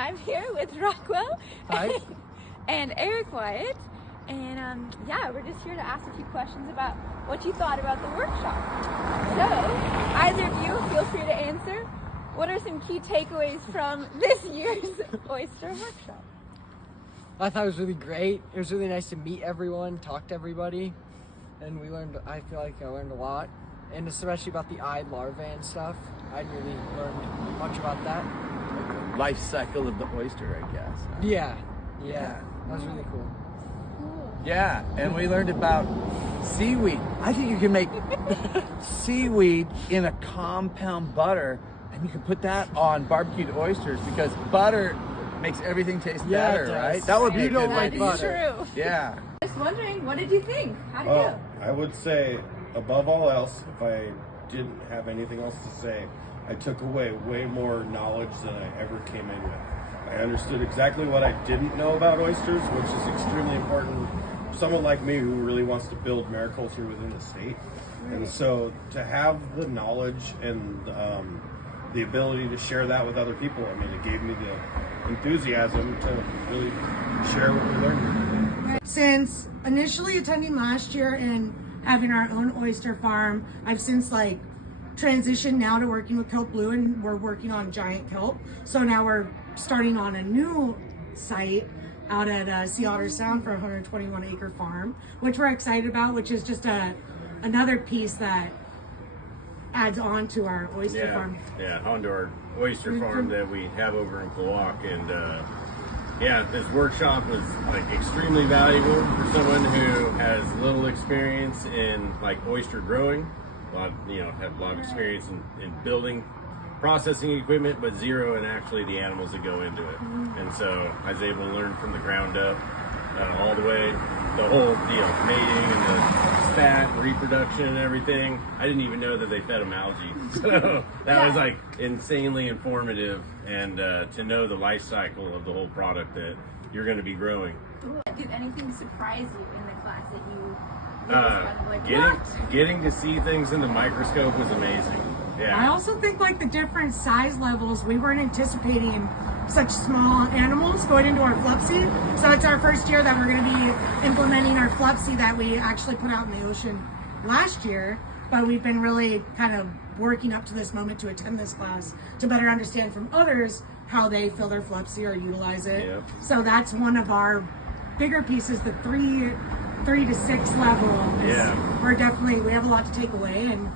I'm here with Rockwell. Hi. And Eric Wyatt. And yeah, we're just here to ask a few questions about what you thought about the workshop. So, either of you, feel free to answer. What are some key takeaways from this year's Oyster workshop? I thought it was really great. It was really nice to meet everyone, talk to everybody, and I feel like I learned a lot, and especially about the eyed larvae and stuff. I hadn't really learned much about that. Like the life cycle of the oyster, I guess. Yeah. That was really cool. Yeah, and we learned about seaweed. I think you can make seaweed in a compound butter, and you can put that on barbecued oysters because butter makes everything taste better, right? That would be a good like That butter. is true. Yeah. Just wondering, what did you think? How'd it go? I would say, above all else, if I didn't have anything else to say, I took away way more knowledge than I ever came in with. I understood exactly what I didn't know about oysters, which is extremely important for someone like me who really wants to build mariculture within the state. And so to have the knowledge and the ability to share that with other people, I mean, it gave me the enthusiasm to really share what we learned. Since initially attending last year and having our own oyster farm, I've since transitioned now to working with kelp blue, and we're working on giant kelp. So now we're starting on a new site out at Sea Otter Sound for a 121 acre farm, which we're excited about, which is just another piece that adds on to our oyster farm. Yeah, onto our oyster farm that we have over in Kloak. And yeah, this workshop was extremely valuable for someone who has little experience in oyster growing. Have a lot of experience in building processing equipment, but zero in actually the animals that go into it. And so I was able to learn from the ground up all the way, the whole mating and the spat, reproduction and everything. I didn't even know that they fed them algae. So that was insanely informative, and to know the life cycle of the whole product that you're going to be growing. Did anything surprise you in the class that you getting to see things in the microscope was amazing. Yeah. I also think the different size levels, we weren't anticipating such small animals going into our Flupsy. So it's our first year that we're going to be implementing our Flupsy that we actually put out in the ocean last year. But we've been really kind of working up to this moment to attend this class to better understand from others how they fill their Flupsy or utilize it. Yep. So that's one of our bigger pieces, the 3 to 6 level. We have a lot to take away. And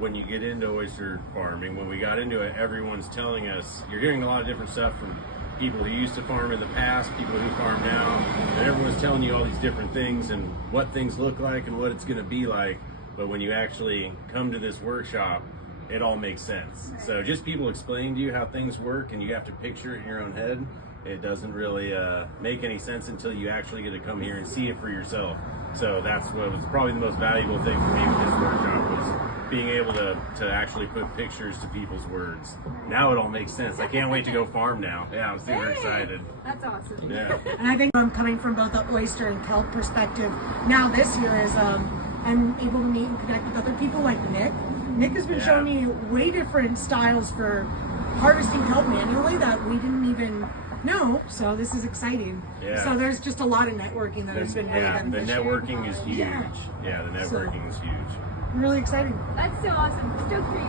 when you get into oyster farming, when we got into it, everyone's telling us, you're hearing a lot of different stuff from people who used to farm in the past, people who farm now, and everyone's telling you all these different things and what things look like and what it's going to be like. But when you actually come to this workshop, it all makes sense. So just people explaining to you how things work and you have to picture it in your own head, it doesn't really make any sense until you actually get to come here and see it for yourself. So that's what was probably the most valuable thing for me with this workshop, was being able to actually put pictures to people's words. Now it all makes sense. I can't wait to go farm now. Yeah, I'm super excited. That's awesome. Yeah. And I think I'm coming from both the oyster and kelp perspective. Now this year is I'm able to meet and connect with other people like Nick. Nick has been showing me way different styles for harvesting kelp manually that we didn't even know. So this is exciting. Yeah. So there's just a lot of networking that has been really beneficial. The networking is huge. Yeah, the networking is huge. Really exciting. That's so awesome. Stoked for you.